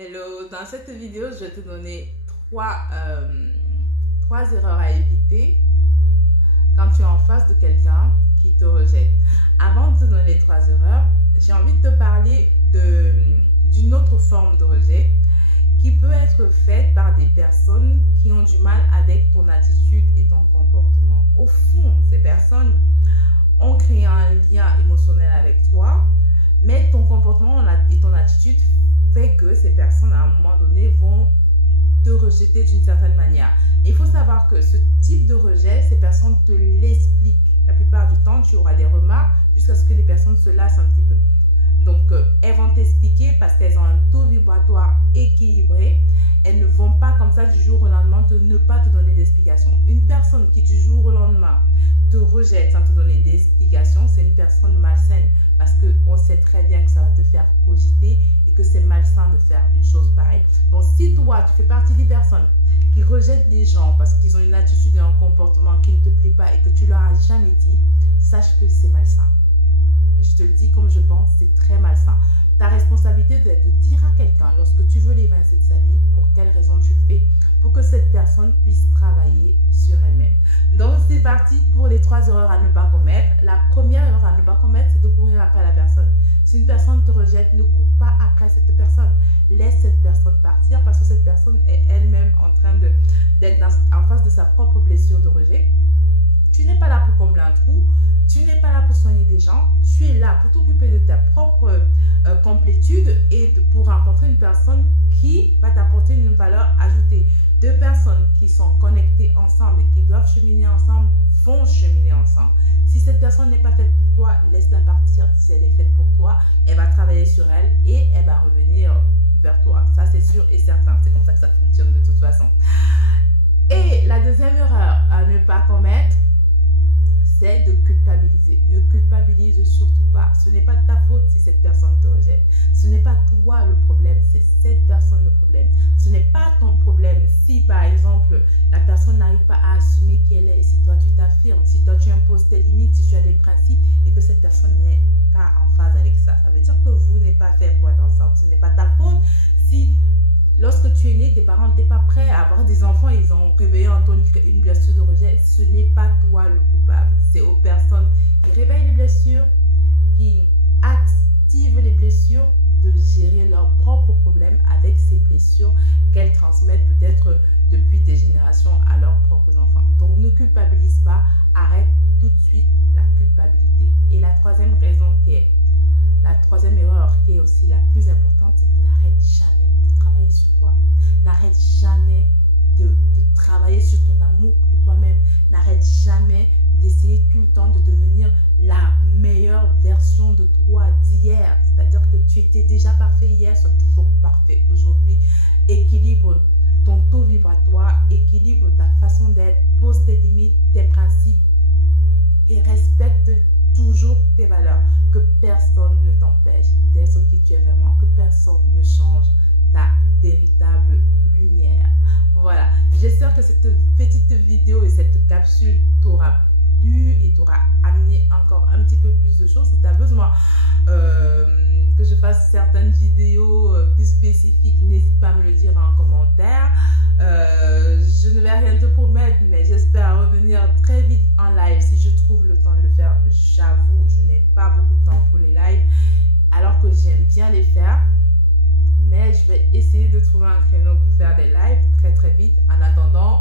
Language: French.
Hello, dans cette vidéo, je vais te donner trois erreurs à éviter quand tu es en face de quelqu'un qui te rejette. Avant de te donner les 3 erreurs, j'ai envie de te parler d'une autre forme de rejet qui peut être faite par des personnes qui ont du mal avec ton attitude et ton comportement. Au fond, ces personnes ont créé un lien émotionnel avec toi, mais ton comportement et ton attitude fait que ces personnes, à un moment donné, vont te rejeter d'une certaine manière. Il faut savoir que ce type de rejet, ces personnes te l'expliquent. La plupart du temps, tu auras des remarques jusqu'à ce que les personnes se lassent un petit peu. Donc, elles vont t'expliquer parce qu'elles ont un taux vibratoire équilibré. Elles ne vont pas comme ça du jour au lendemain ne pas te donner d'explication. Une personne qui du jour au lendemain te rejette sans te donner d'explication, c'est une personne malsaine parce qu'on sait très bien que ça va te faire cogiter et que c'est malsain de faire une chose pareille. Donc, si toi, tu fais partie des personnes qui rejettent les gens parce qu'ils ont une attitude et un comportement qui ne te plaît pas et que tu leur as jamais dit, sache que c'est malsain. Je te le dis comme je pense, c'est très malsain. Ta responsabilité est de dire à quelqu'un, lorsque tu veux l'évincer de sa vie, pour quelle raison tu le fais, pour que cette personne puisse travailler sur elle-même. Donc, c'est parti pour les 3 erreurs à ne pas commettre. La première erreur à ne pas commettre, c'est de courir après la personne. Si une personne te rejette, ne cours pas après cette personne. Laisse cette personne partir parce que cette personne est elle-même en train d'être en face de sa propre blessure de rejet. Tu n'es pas là pour combler un trou, tu n'es pas là pour soigner des gens, tu es là pour t'occuper de ta propre complétude et pour rencontrer une personne qui va t'apporter une valeur ajoutée. 2 personnes qui sont connectées ensemble et qui doivent cheminer ensemble vont cheminer ensemble. Si cette personne n'est pas faite pour toi, laisse-la partir. Si elle est faite pour toi, elle va travailler sur elle et elle va revenir vers toi. Ça, c'est sûr et certain. C'est comme ça que ça fonctionne de toute façon. Et la deuxième erreur à ne pas commettre, c'est de culpabiliser. Ne culpabilise surtout pas. Ce n'est pas de ta faute si cette personne te rejette. Ce n'est pas toi le problème, c'est cette personne le problème. Ce n'est pas ton problème si, par exemple, la personne n'arrive pas à assumer qui elle est. Si toi, tu t'affirmes, si toi, tu imposes tes limites, si tu as des principes et que cette personne n'est pas en phase avec ça. Ça veut dire que vous n'êtes pas fait pour être ensemble. Ce n'est pas ta faute si... Lorsque tu es né, tes parents n'étaient pas prêts à avoir des enfants, ils ont réveillé en toi une blessure de rejet. Ce n'est pas toi le coupable. C'est aux personnes qui réveillent les blessures, qui activent les blessures, de gérer leurs propres problèmes avec ces blessures qu'elles transmettent peut-être depuis des générations à leurs propres enfants. Donc, ne culpabilise pas, arrête tout de suite la culpabilité. Et la troisième erreur qui est aussi la plus importante, c'est que n'arrête jamais de travailler sur toi. N'arrête jamais de travailler sur ton amour pour toi-même. N'arrête jamais d'essayer tout le temps de devenir la meilleure version de toi d'hier. C'est-à-dire que tu étais déjà parfait hier, sois toujours parfait aujourd'hui. Équilibre ton taux vibratoire, équilibre ta façon d'être, pose tes limites, tes principes et respecte toujours tes valeurs. Que personne ne t'empêche d'être qui tu es vraiment. Que personne ne change ta véritable lumière. Voilà. J'espère que cette petite vidéo et cette capsule t'aura plu et t'aura amené encore un petit peu plus de choses. Si tu as besoin que je fasse certaines vidéos plus spécifiques, n'hésite pas à me le dire en commentaire. Je ne vais rien te promettre, mais j'espère revenir très vite en live si je trouve le temps de le faire. J'avoue, je n'ai pas beaucoup de temps pour les lives, alors que j'aime bien les faire. Mais je vais essayer de trouver un créneau pour faire des lives très très vite. En attendant,